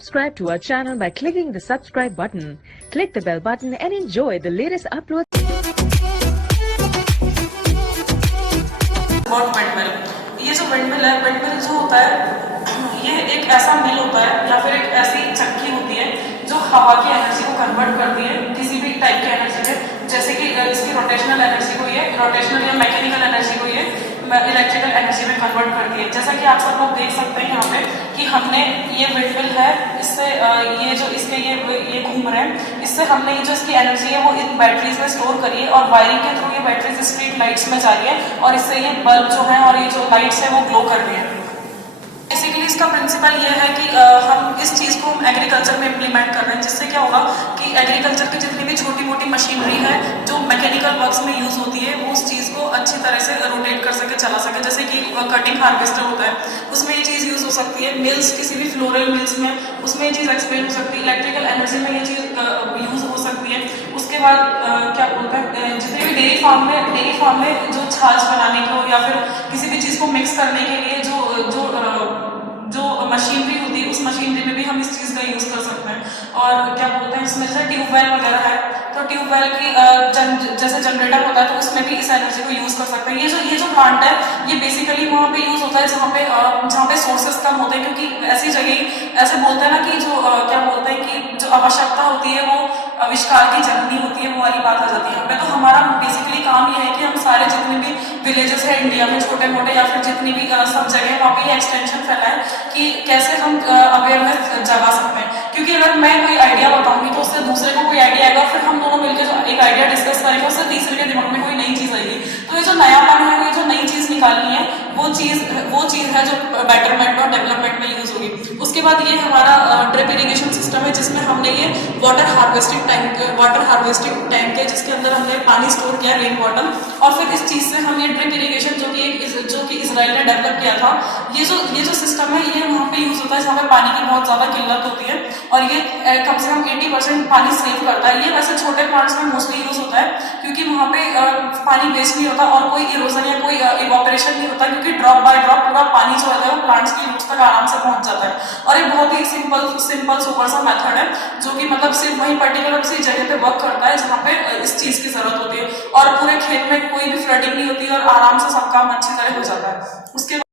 Subscribe to our channel by clicking the subscribe button. Click the bell button and enjoy the latest uploads. Windmill, ये जो windmill है, windmill जो होता है ये एक ऐसा मिल होता है या फिर एक ऐसी चक्की होती है जो हवा की एनर्जी को कन्वर्ट करती है किसी भी टाइप की एनर्जी में, जैसे कि इसकी रोटेशनल एनर्जी को ये रोटेशनल या मैकेनिकल एनर्जी को ये इलेक्ट्रिकल एनर्जी में कन्वर्ट करती है। जैसा कि आप सब लोग देख सकते हैं यहाँ पे कि हमने ये विंडमिल है, इससे ये जो इसके ये घूम रहे हैं, इससे हमने ये जो इसकी एनर्जी है वो इन बैटरीज में स्टोर करी है और वायरिंग के थ्रू ये बैटरीज स्ट्रीट लाइट्स में जा रही है और इससे ये बल्ब जो है और ये जो लाइट्स है वो ग्लो कर रही है। बेसिकली इसका प्रिंसिपल ये है कि हम इस चीज़ को हम एग्रीकल्चर में इम्प्लीमेंट कर रहे हैं, जिससे क्या होगा कि एग्रीकल्चर की जितनी भी छोटी मोटी मशीनरी है जो मैकेनिकल वर्क्स में यूज़ होती है वो उस चीज़ को अच्छी तरह से रोटेट कर सके, चला सके। जैसे कि कटिंग हार्वेस्टर होता है, उसमें ये चीज़ यूज़ हो सकती है। मिल्स, किसी भी फ्लोरल मिल्स में उसमें ये चीज़ एक्सप्लेन हो सकती है। इलेक्ट्रिकल एनर्जी में ये चीज़ यूज़ हो सकती है। उसके बाद क्या बोलते हैं, जितने भी डेयरी फार्म में जो छाछ बनाने को या फिर किसी भी चीज़ को मिक्स करने के लिए जो मशीनरी होती है, उस मशीनरी में भी हम इस चीज़ का यूज़ कर सकते हैं। और क्या बोलते हैं, इसमें जैसे ट्यूबवेल वगैरह है तो ट्यूबवेल की जैसे जनरेटर होता है तो उसमें भी इस एनर्जी को यूज़ कर सकते हैं। ये जो प्लांट है ये बेसिकली वहाँ पे यूज़ होता है जहाँ पे सोर्सेस कम होते हैं, क्योंकि ऐसी जगह ऐसे बोलते हैं ना कि जो क्या बोलते हैं कि जो आवश्यकता होती है वो आविष्कार की जननी होती है, वो वाली बात आ जाती है यहाँ पे। तो हमारा बेसिकली काम ये है कि हम सारे जितने भी विलेजेस है इंडिया में, छोटे मोटे या फिर जितनी भी सब जगह वहाँ पे ये एक्सटेंशन फैलाए कि कैसे हम अवेयरनेस जगा सकते हैं। क्योंकि अगर मैं कोई आइडिया बताऊंगी तो उससे दूसरे को कोई आइडिया आएगा, फिर हम दोनों मिलकर जो एक आइडिया डिस्कस करेंगे उससे तीसरे के दिमाग में कोई नई चीज़ आएगी। तो ये जो नयापन है, ये जो नई चीज़ निकालनी है वो चीज़ है जो बेटरमेंट और डेवलपमेंट में यूज़ होगी। उसके बाद ये हमारा ड्रिप इरिगेशन सिस्टम है, जिसमें हमने ये वाटर हार्वेस्टिंग टैंक है जिसके अंदर हमने पानी स्टोर किया, रेन वाटर। और फिर इस चीज़ से हम ये ड्रिप इरिगेशन जो कि इजराइल ने डेवलप किया था, ये जो सिस्टम है ये वहाँ पे यूज़ होता है जहाँ पे पानी की बहुत ज़्यादा किल्लत होती है और ये कम से कम 80% पानी सेव करता है। ये वैसे छोटे प्लांट्स में मोस्टली यूज़ होता है क्योंकि वहाँ पे पानी वेस्ट नहीं होता और कोई इरोजन या कोई इवोपरेशन नहीं होता, क्योंकि ड्रॉप बाय ड्रॉप पूरा पानी जो है वो प्लांट्स की रूट्स तक आराम से पहुँच जाता है। और ये बहुत ही सिंपल सुपर सा मेथड है जो कि मतलब सिर्फ वही पर्टिकुलर उसी जगह पे वर्क करता है जहाँ पे इस चीज़ की जरूरत होती है और पूरे खेत में कोई भी फ्लडिंग नहीं होती और आराम से सब काम अच्छी तरह हो जाता है। उसके